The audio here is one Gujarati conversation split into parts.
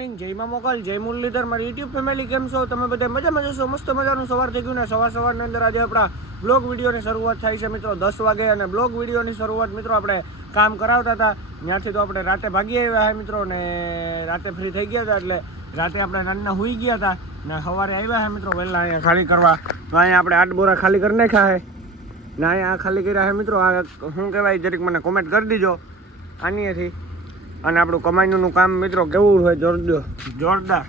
જય મોગલ જય મુરલીધર મારી યુટ્યુબ ફેમિલી કેમ છો તમે બધા મજામાં જશો મસ્ત મજાનું સવાર થઈ ગયું ને સવારની અંદર આજે આપણા બ્લોગ વિડીયોની શરૂઆત થાય છે મિત્રો 10 વાગે અને બ્લોગ વિડીયોની શરૂઆત મિત્રો આપણે કામ કરાવતા હતા ત્યાંથી તો આપણે રાતે ભાગી આવ્યા છે મિત્રો ને રાતે ફ્રી થઈ ગયા હતા એટલે રાતે આપણે નાના હુઈ ગયા હતા ને સવારે આવ્યા છે મિત્રો વહેલા અહીંયા ખાલી કરવા તો અહીંયા આપણે 8 બોરા ખાલી કરી નાખ્યા છે ને અહીંયા ખાલી કર્યા છે મિત્રો આ શું કહેવાય જરીક મને કોમેન્ટ કરી દીજો આનીથી અને આપણું કમાણીનું કામ મિત્રો કેવું હોય જોરદાર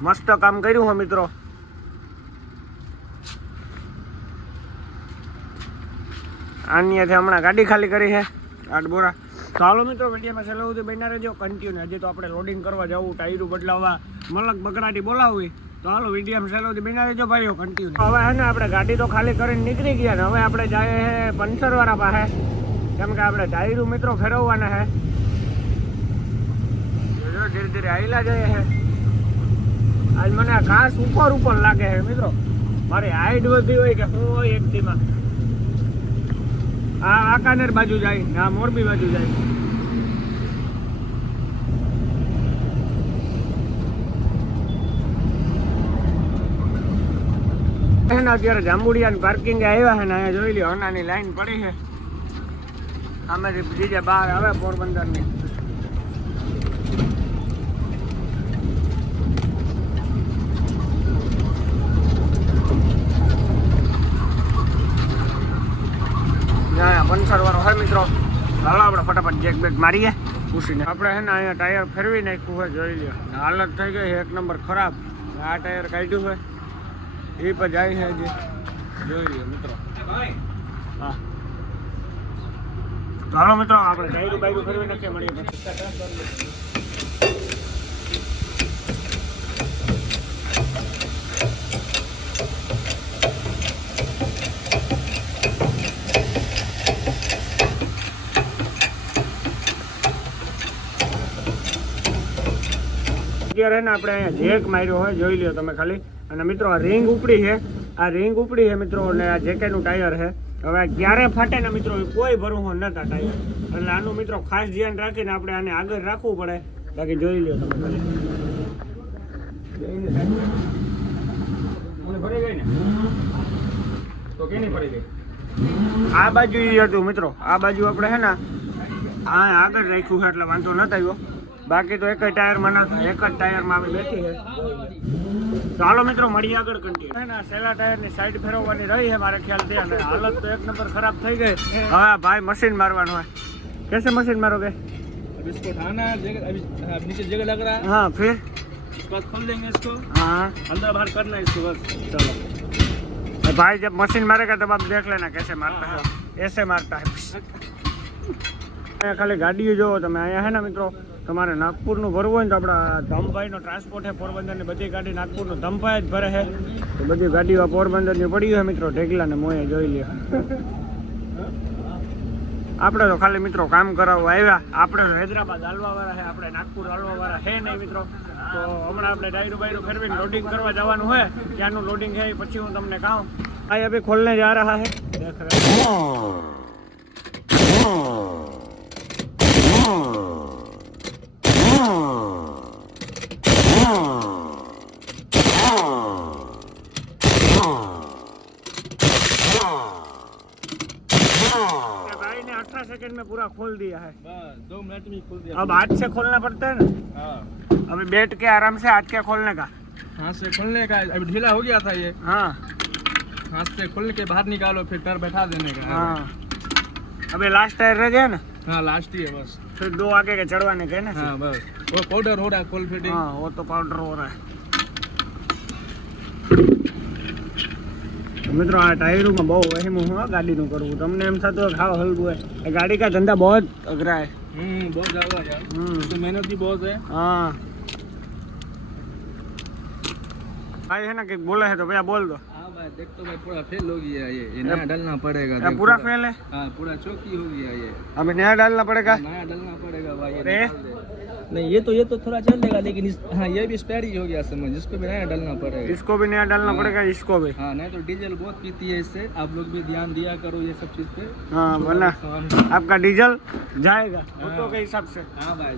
મસ્ત કામ કર્યું હોય મિત્રો આનીથી હમણાં ગાડી ખાલી કરી છે 8 બોરા તો હાલો મિત્રો વિડીયોમાં છેલ્લે સુધી બન્યા રહેજો કન્ટિન્યુ હજી તો આપણે લોડિંગ કરવા જવું ટાયરું બદલાવવા મલક બગડાટી બોલાવવી તો હાલો વિડીયોમાં છેલ્લે સુધી બન્યા રહેજો ભાઈઓ કન્ટિન્યુ હવે હે ને આપણે ગાડી તો ખાલી કરીને નીકળી ગયા ને હવે આપણે જઈએ છે પંચરવાળા પાસે કેમ કે આપણે ટાયરું મિત્રો ફેરવવાના છે ધીરે ધીરે આવેલા જઈએ છે આજ મને આ ઘાસ ઉપર લાગે છે મિત્રો મારી હાઈટ વધી હોય કે હું હોય એકટીમાં આ વાંકાનેર બાજુ જાય ને આ મોરબી બાજુ જાય અત્યારે જાંબુડિયાની પાર્કિંગ આવ્યા છે ને અહીંયા જોઈ લ્યો અનાની લાઈન પડી છે આમેથી બીજા બહાર આવે પોરબંદરની પંચર વાળો હોય મિત્રો હાલો આપણે ફટાફટ જેક બેક મારીએ પૂછીને આપણે છે ને અહીંયા ટાયર ફેરવી નાખ્યું હોય જોઈ લો હાલત થઈ ગઈ એક નંબર ખરાબ આ ટાયર કાઢ્યું હોય એ પણ જાય છે હજી જોઈ લો મિત્રો હા ચાલો મિત્રો આપણે ટાયરું બાયરું ફેરવી નાખીએ મળીએ પછી અત્યારે ને આપણે અહીંયા જેક માર્યો હોય જોઈ લ્યો તમે ખાલી અને મિત્રો આ રિંગ ઉપડી છે મિત્રો અને આ જેકેનું ટાયર છે હવે ક્યારે ફાટે ને મિત્રો કોઈ ભરોસો નતા ટાયર એટલે આનું મિત્રો ખાસ ધ્યાન રાખીને આપણે આને આગળ રાખવું પડે બાકી જોઈ લ્યો તમે ખાલી ફરી ગઈ ને તો કેની ફરી ગઈ આ બાજુ ઈ હતું મિત્રો આ બાજુ આપણે છે ને આ આગળ રાખ્યું છે એટલે વાંધો નતો આવ્યો બાકી તો એક જ ટાયરમાં ના થાય એક જ ટાયરમાં આવી બેઠી છે ચાલો મિત્રો મળીએ આગળ કન્ટિન્યુ ના સેલા ટાયરની સાઈડ ફેરવવાની રહી છે મારે ખ્યાલથી અને હાલત તો એક નંબર ખરાબ થઈ ગઈ હવે ભાઈ મશીન મારવાનું હોય कैसे मशीन मारोगे अब इसको उठाना अभी नीचे जगह लग रहा है हाँ फिर उसके बाद खोल देंगे इसको हाँ अंदर बाहर करना है इसको बस चलो भाई जब मशीन मारेगा तब आप देख लेना कैसे मारता है ऐसे मारता है खाली गाड़ी जो તમે અહીંયા હે ને મિત્રો તમારે નાગપુરનું ભરવું હોય ને તો આપણા ધમભાઈનો ટ્રાન્સપોર્ટ છે પોરબંદરની બધી ગાડી નાગપુરનું ધમભાઈ જ ભરે છે તો બધી ગાડીઓ પોરબંદરની પડી હોય મિત્રો ઢેગલા ને મોએ જોઈ લે આપણે તો ખાલી મિત્રો કામ કરાવવા આવ્યા આપણે હૈદરાબાદ હાલવાવાળા છે આપણે નાગપુર હાલવાવાળા છે નહીં મિત્રો તો હમણાં આપણે ડાયરું બાયરું ફેરવીને લોડિંગ કરવા જવાનું હોય ક્યાંનું લોડિંગ છે પછી હું તમને કહું આ અભી ખોલને જા રહા है देख रहे भाई ने 18 सेकंड में पूरा खोल दिया है बस 2 मिनट में खोल दिया अब हाथ से खोलना पड़ता है ना हाँ अभी बैठ के आराम से हाथ के खोलने का हाथ से खोलने का अभी ढीला हो गया था ये हाँ हाथ से खोल के बाहर निकालो फिर पैर बैठा देने का हाँ अभी लास्ट टायर रह गया ना हाँ लास्ट ही है बस फिर 2 आगे के चढ़वाने के ना हाँ बस वो पाउडर हो रहा है कोल फिटिंग हाँ वो तो पाउडर हो रहा है મિત્રો આ ટાયરોમાં બહુ વહેમું હું ગાડીનું કરવું તમને એમ થતું હોય ખાવ હલવું હોય એ ગાડી का धंधा बहुत अघरा है बहुत ज्यादा यार तो मेहनत भी बहुत है हाँ भाई है ना कि बोला है तो भैया बोल दो हाँ भाई देख तो भाई पूरा फेल हो गया ये नया डालना पड़ेगा ये पूरा फेल है हाँ पूरा चौकी हो गया ये अभी नया डालना पड़ेगा नया डालना पड़ेगा भाई अरे नहीं ये तो थोड़ा चल देगा लेकिन हाँ ये भी स्पेयर ही हो गया समझ इसको भी नया डालना पड़ेगा इसको भी नया डालना पड़ेगा इसको भी हाँ नहीं तो डीजल बहुत पीती है इससे आप लोग भी ध्यान दिया करो ये सब चीज पे हाँ वरना आपका डीजल जाएगा ऑटो के हिसाब से हाँ भाई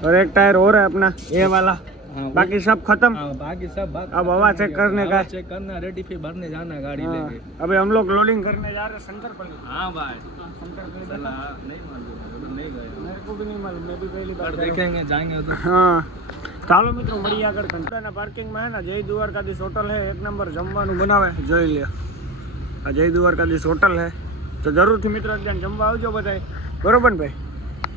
और और एक टायर और है अपना ये वाला, हाँ, बाकी सब खत्म। हाँ, बाकी सब अब हवा चेक करने का है। चेक करना, रेडी फिर भरने जाना गाड़ी हाँ, लेके। अभी हम लोग लोडिंग करने जा रहे हैं शंकरपल्ली। हाँ भाई, शंकरपल्ली चला नहीं मालूम, उधर नहीं गए। मेरे को भी नहीं मालूम, मैं भी पहली बार पर देखेंगे, जाएंगे उधर। हाँ ચાલો મિત્રો મળીએ આગળ કંટાના પાર્કિંગમાં હે ને જય દ્વારકાધીશ હોટલ है, एक नंबर જમવાનું બનાવે જોઈ લ્યો। આ જય દ્વારકાધીશ હોટલ है, તો જરૂરથી મિત્રો એકદમ જમવા આવજો બધાય, બરોબર ને ભાઈ?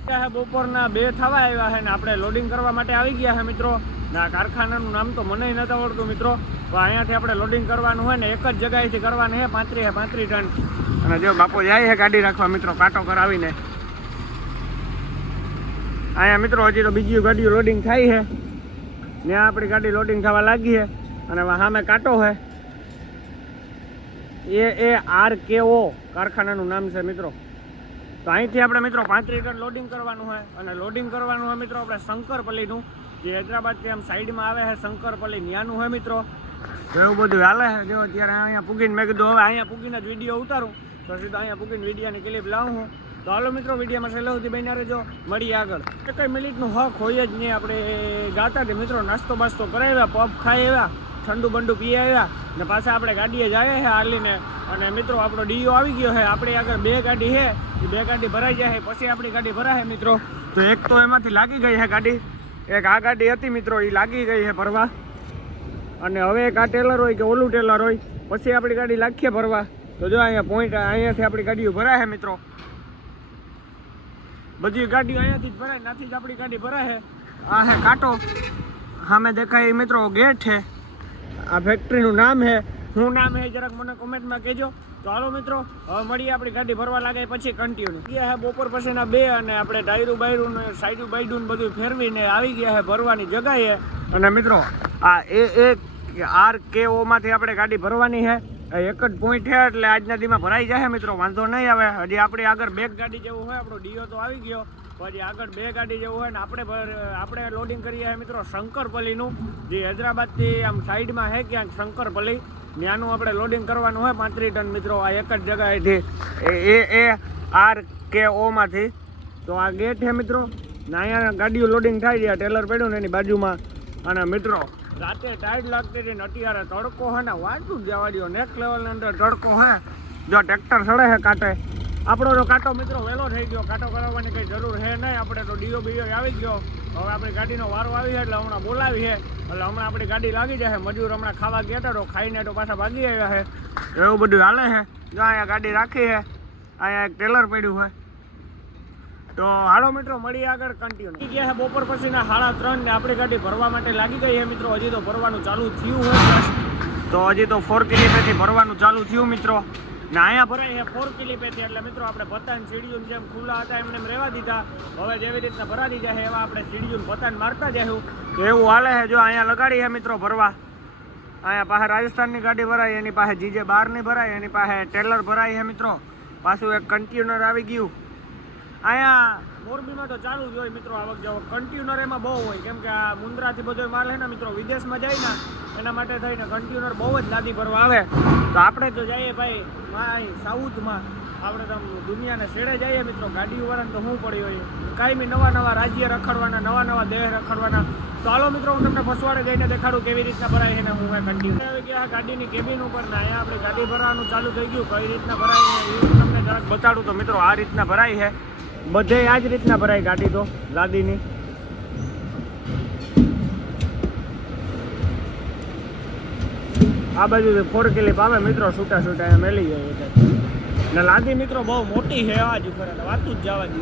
હે બપોરના 2 થવા આવ્યા છે ને આપણે લોડિંગ કરવા માટે આવી ગયા છે મિત્રો। ના કારખાનાનું નામ તો મને નથી આવડતું મિત્રો, તો અહીંયાથી આપણે લોડિંગ કરવાનું હોય ને એક જ જગ્યાએથી કરવાનું છે 35 ટન। અને જો બાપો જાય છે ગાડી રાખવા મિત્રો કાંટો કરાવીને। અહીંયા મિત્રો હજી તો બીજી ગાડીઓ લોડિંગ થાય છે, ત્યાં આપણી ગાડી લોડિંગ થવા લાગી છે અને સામે કાંટો છે। AARKO કારખાનાનું નામ છે મિત્રો। તો અહીંથી આપણે મિત્રો 35 ટન લોડિંગ કરવાનું હોય અને લોડિંગ કરવાનું હોય મિત્રો આપણે શંકરપલ્લીનું, જે હૈદરાબાદથી આમ સાઈડમાં આવે છે શંકરપલ્લી, ત્યાંનું હોય મિત્રો। તો એવું બધું હાલે છે। જો અત્યારે અહીંયા પૂગીને મેં કીધું હવે અહીંયા પૂગીને જ વિડીયો ઉતારું, તો સીધો અહીંયા પૂગીને વિડીયોની ક્લિપ લાવું હું। તો હાલો મિત્રો વિડીયોમાં છેલ્લે સુધી બન્યા રહેજો, મળીએ આગળ। કંઈ મિનિટનું હક હોય જ નહીં, આપણે ગાતા કે મિત્રો નાસ્તો બાસ્તો કરાવ્યા, પફ ખાઈ આવ્યા, ઠંડુ બંડુ પી આવ્યા ને પાછા આપણે ગાડીએ જાય છે હાલીને। અને મિત્રો આપણો ડીઓ આવી ગયો છે, આપણી આગળ 2 ગાડી છે, એ 2 ગાડી ભરાઈ જાય પછી આપણી ગાડી ભરાય મિત્રો। તો એક તો એમાંથી લાગી ગઈ છે ગાડી, એક આ ગાડી હતી મિત્રો એ લાગી ગઈ છે ભરવા, અને હવે એક આ ટેલર હોય કે ઓલું ટેલર હોય પછી આપણી ગાડી લાગીએ ભરવા। તો જો અહીંયા પોઈન્ટ અહીંયાથી આપણી ગાડીઓ ભરાય છે મિત્રો, બધી ગાડીઓ અહીંયાથી જ ભરાય, નાથી જ આપણી ગાડી ભરાય છે। આ હે કાંટો, સામે દેખાય મિત્રો ગેટ છે, આ ફેક્ટરીનું નામ છે, શું નામ છે જરાક મને કોમેન્ટમાં કહેજો। તો હાલો મિત્રો હવે મળીએ આપણી ગાડી ભરવા લાગે પછી કન્ટિન્યુ। ગયા છે બપોર પછીના 2 અને આપણે ડાયરું બાયરું ને સાઈડું બાઈડું બધું ફેરવીને આવી ગયા છે ભરવાની જગાએ। અને મિત્રો આ AARKO માંથી આપણે ગાડી ભરવાની છે, એક જ પોઈન્ટ છે એટલે આજના દીમાં ભરાઈ જાય મિત્રો, વાંધો નહીં આવે। હજી આપણી આગળ 2 ગાડી જેવું હોય, આપણો ડીઓ તો આવી ગયો, પછી આગળ 2 ગાડી જેવું હોય ને આપણે લોડિંગ કરીએ છીએ મિત્રો શંકરપલ્લીનું, જે હૈદરાબાદથી આમ સાઈડમાં છે ક્યાંક શંકરપલ્લી, ત્યાંનું આપણે લોડિંગ કરવાનું હોય 35 ટન મિત્રો, આ એક જ જગ્યાએથી AARKO માંથી। તો આ ગેટ છે મિત્રો ને અહીંયા ગાડીઓ લોડિંગ થાય છે, આ ટેલર પડ્યું ને એની બાજુમાં। અને મિત્રો રાતે ટાઈટ લાગતી હતી ને અત્યારે તડકો છે ને વાંચું જ જવા દો, નેક્સ્ટ લેવલની અંદર તડકો છે। જો ટ્રેક્ટર સડે છે કાંટે, આપણો તો કાંટો મિત્રો વહેલો થઈ ગયો, કાંટો કરાવવાની કંઈ જરૂર છે નહીં, આપણે તો ડીઓ બીઓ આવી ગયો। હવે આપણી ગાડીનો વારો આવી છે એટલે હમણાં બોલાવી છે, એટલે હમણાં આપણી ગાડી લાગી જાય। મજૂર હમણાં ખાવા ગયા હતા તો ખાઈને તો પાછા ભાગી આવ્યા છે, એવું બધું હાલે છે। જો અહીંયા ગાડી રાખી છે, અહીંયા એક ટેલર પડ્યું છે। તો હાલો મિત્રો મળીએ આગળ કન્ટિન્યુ। ગયા છે બપોર પછીના 3:30 ને આપણી ગાડી ભરવા માટે લાગી ગઈ છે મિત્રો, હજી તો ભરવાનું ચાલુ થયું હોય, તો હજી તો 4 કિલીપેથી ભરવાનું ચાલુ થયું મિત્રો, ને અહીંયા ભરાય છે 4 કિલીપેથી, એટલે મિત્રો આપણે પતાન સીડીયું જેમ ખુલ્લા હતા એમને રહેવા દીધા, હવે જેવી રીતના ભરાતી જાય એવા આપણે સીડીયું પતાન મારતા જઈશું। તો એવું હાલે છે। જો અહીંયા લગાડી છે મિત્રો ભરવા, અહીંયા પાસે રાજસ્થાનની ગાડી ભરાય, એની પાસે GJ 12ની ભરાય, એની પાસે ટેલર ભરાય છે મિત્રો, પાછું એક કન્ટેનર આવી ગયું। અહીંયા મોરબીમાં તો ચાલુ જ હોય મિત્રો આવક જાવક, કન્ટેનર એમાં બહુ હોય, કેમ કે આ મુન્દ્રાથી બધો માલ છે ને મિત્રો વિદેશમાં જાય ને એના માટે થઈને કન્ટેનર બહુ જ લાદી ભરવા આવે। તો આપણે તો જઈએ ભાઈ સાઉથમાં, આપણે તો દુનિયાને છેડે જઈએ મિત્રો, ગાડીઓવાળાને તો શું પડી હોય, કાંઈ નવા રાજ્ય રખડવાના, નવા દેહ રખડવાના। તો હાલો મિત્રો હું તમને પસવાડે જઈને દેખાડું કેવી રીતના ભરાય છે ને હું કન્ટિન્યુ આવી ગયા ગાડીની કેબિન ઉપર ને અહીંયા આપણે ગાડી ભરવાનું ચાલુ થઈ ગયું, કઈ રીતના ભરાય છે એ તમને જરાક બતાડું। તો મિત્રો આ રીતના ભરાય છે, બધે આ જ રીતના ભરાય ગાડી તો લાદીની। આ બાજુ 4 કિલીપ આવે મિત્રો, છૂટા અહીંયા મેલી જાય એટલે, ને લાદી મિત્રો બહુ મોટી છે આજ ઉપર, એટલે વાતું જ જવા દે।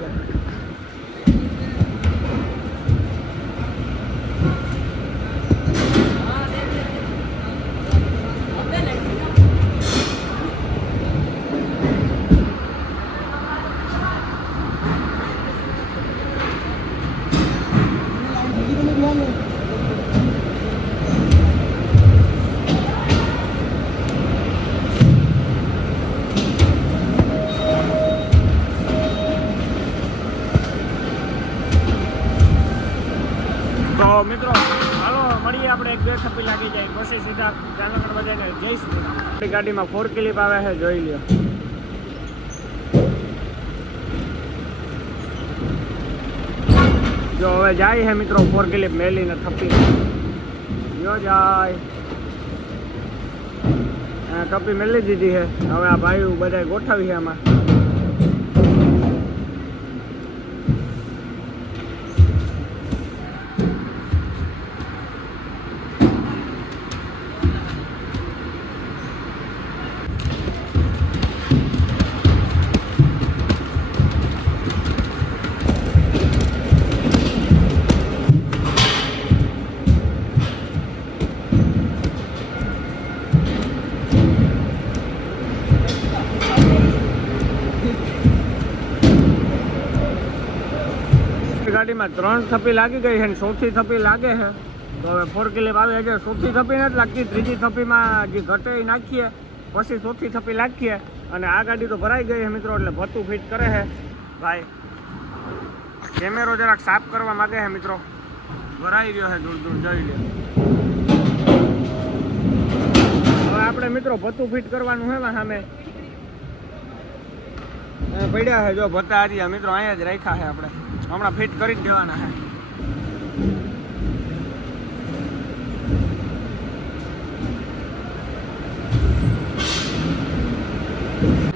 તો મિત્રો હાલો મળીએ આપણે 1-2 થપ્પી લાગી જાય પછી સીધા જાનગઢ બજાઈને જય શ્રી રામ। આપણી ગાડીમાં 4 કિલીપ આવે છે, જોઈ લ્યો। જો હવે જાય છે મિત્રો ફોર ક્લિપ મેલીને થપ્પી જો જાય થપ્પી મેલી દીધી છે. હવે આ ભાઈ બધા ગોઠવી છે આમાં. ગાડીમાં 3 થપ્પી લાગી ગઈ છે ને ચોથી થપ્પી લાગે છે. તો હવે ફોર ક્લિપ આવી છે. ચોથી થપ્પી નથી લાગતી, ત્રીજી થપ્પીમાં જે ઘટે એ નાખીએ પછી ચોથી થપ્પી નાખીએ. અને આ ગાડી તો ભરાઈ ગઈ છે મિત્રો, એટલે ભથ્થું ફિટ કરે છે ભાઈ. કેમેરો જરાક સાફ કરવા માંગે છે મિત્રો, ભરાઈ ગયો છે દૂર દૂર જઈ લે. હવે આપણે મિત્રો ભથ્થું ફિટ કરવાનું છે સામે પડ્યા છે. જો ભથ્થા હારી મિત્રો અહીંયા જ રાખ્યા છે, આપણે હમણાં ફિટ કરી જ દેવાના છે.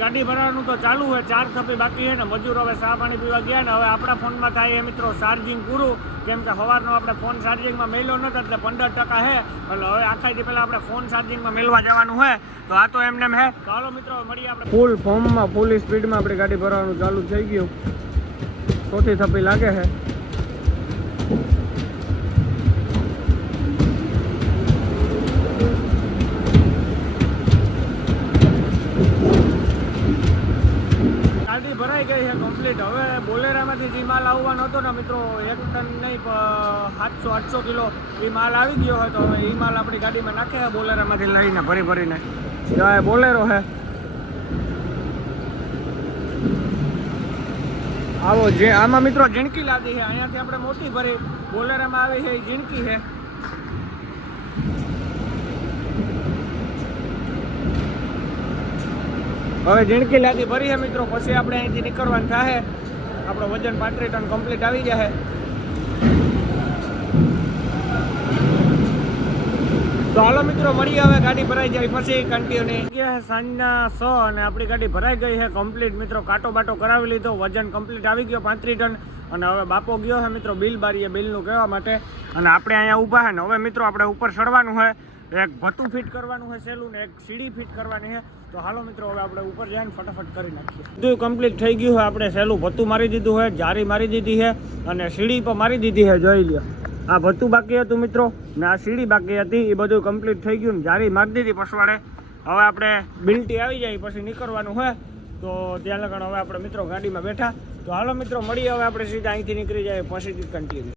ગાડી ભરવાનું તો ચાલુ છે, 4 થપ્પી બાકી છે ને મજૂર હવે ચા પાણી પીવા ગયા ને હવે આપણા ફોનમાં થાય મિત્રો ચાર્જિંગ પૂરું. કેમ કે સવારનો આપણે ફોન ચાર્જિંગમાં મેલ્યો નથી એટલે 15% છે. એટલે હવે આખાથી પહેલાં આપણે ફોન ચાર્જિંગમાં મેળવા જવાનું છે. તો આ તો એમને હે. ચાલો મિત્રો મળીએ આપણે ફૂલ ફોર્મમાં ફૂલ સ્પીડમાં આપણી ગાડી ભરવાનું ચાલુ થઈ ગયું. ચોથી થપ્પી લાગે છે. ગાડી ભરાઈ ગઈ છે કમ્પ્લીટ. હવે બોલેરામાંથી જે માલ આવવાનો હતો ને મિત્રો 1 ટન નહીં 700-800 કિલો એ માલ આવી ગયો હોય. તો હવે એ માલ આપણી ગાડીમાં નાખે છે બોલેરામાંથી લઈને ભરીને. બોલેરો છે આવો જે આમાં મિત્રો ઝીણકી લાદી છે. અહીંયાથી આપણે મોટી ભરી બોલેરામાં આવી છે એ ઝીણકી છે. હવે ઝીણકી લાદી ભરી છે મિત્રો, પછી આપણે અહીંથી નીકળવાનું થાય. આપણો વજન 35 ટન કમ્પ્લીટ આવી જાય. તો હાલો મિત્રો મળીએ હવે ગાડી ભરાઈ જાય પછી કન્ટિન્યુ. ગયા સાંજના 6 અને આપણી ગાડી ભરાઈ ગઈ છે કમ્પ્લીટ મિત્રો. કાંટો બાટો કરાવી લીધો, વજન કમ્પ્લીટ આવી ગયો 35 ટન. અને હવે બાપો ગયો છે મિત્રો બિલ બારીએ બિલનું કહેવા માટે. અને આપણે અહીંયા ઊભા છે ને હવે મિત્રો આપણે ઉપર ચડવાનું છે. એક ભથ્થું ફિટ કરવાનું છે સહેલું ને એક સીડી ફિટ કરવાની છે. તો હાલો મિત્રો હવે આપણે ઉપર જઈને ફટાફટ કરી નાખીએ. બધું કમ્પ્લીટ થઈ ગયું છે. આપણે સહેલું ભથ્થું મારી દીધું છે, જારી મારી દીધી છે અને સીડી પણ મારી દીધી છે. જોઈ લ્યો આ ભથ્થું બાકી હતું મિત્રો ને આ સીડી બાકી હતી. એ બધું કમ્પ્લીટ થઈ ગયું ને જારી મારી દીધી પસવાડે. હવે આપણે બિલ્ટી આવી જાય પછી નીકળવાનું હોય. તો ત્યાં લગણ હવે આપણે મિત્રો ગાડીમાં બેઠા. તો હાલો મિત્રો મળીએ હવે આપણે સીધા અહીંથી નીકળી જાય પછી કન્ટિન્યુ.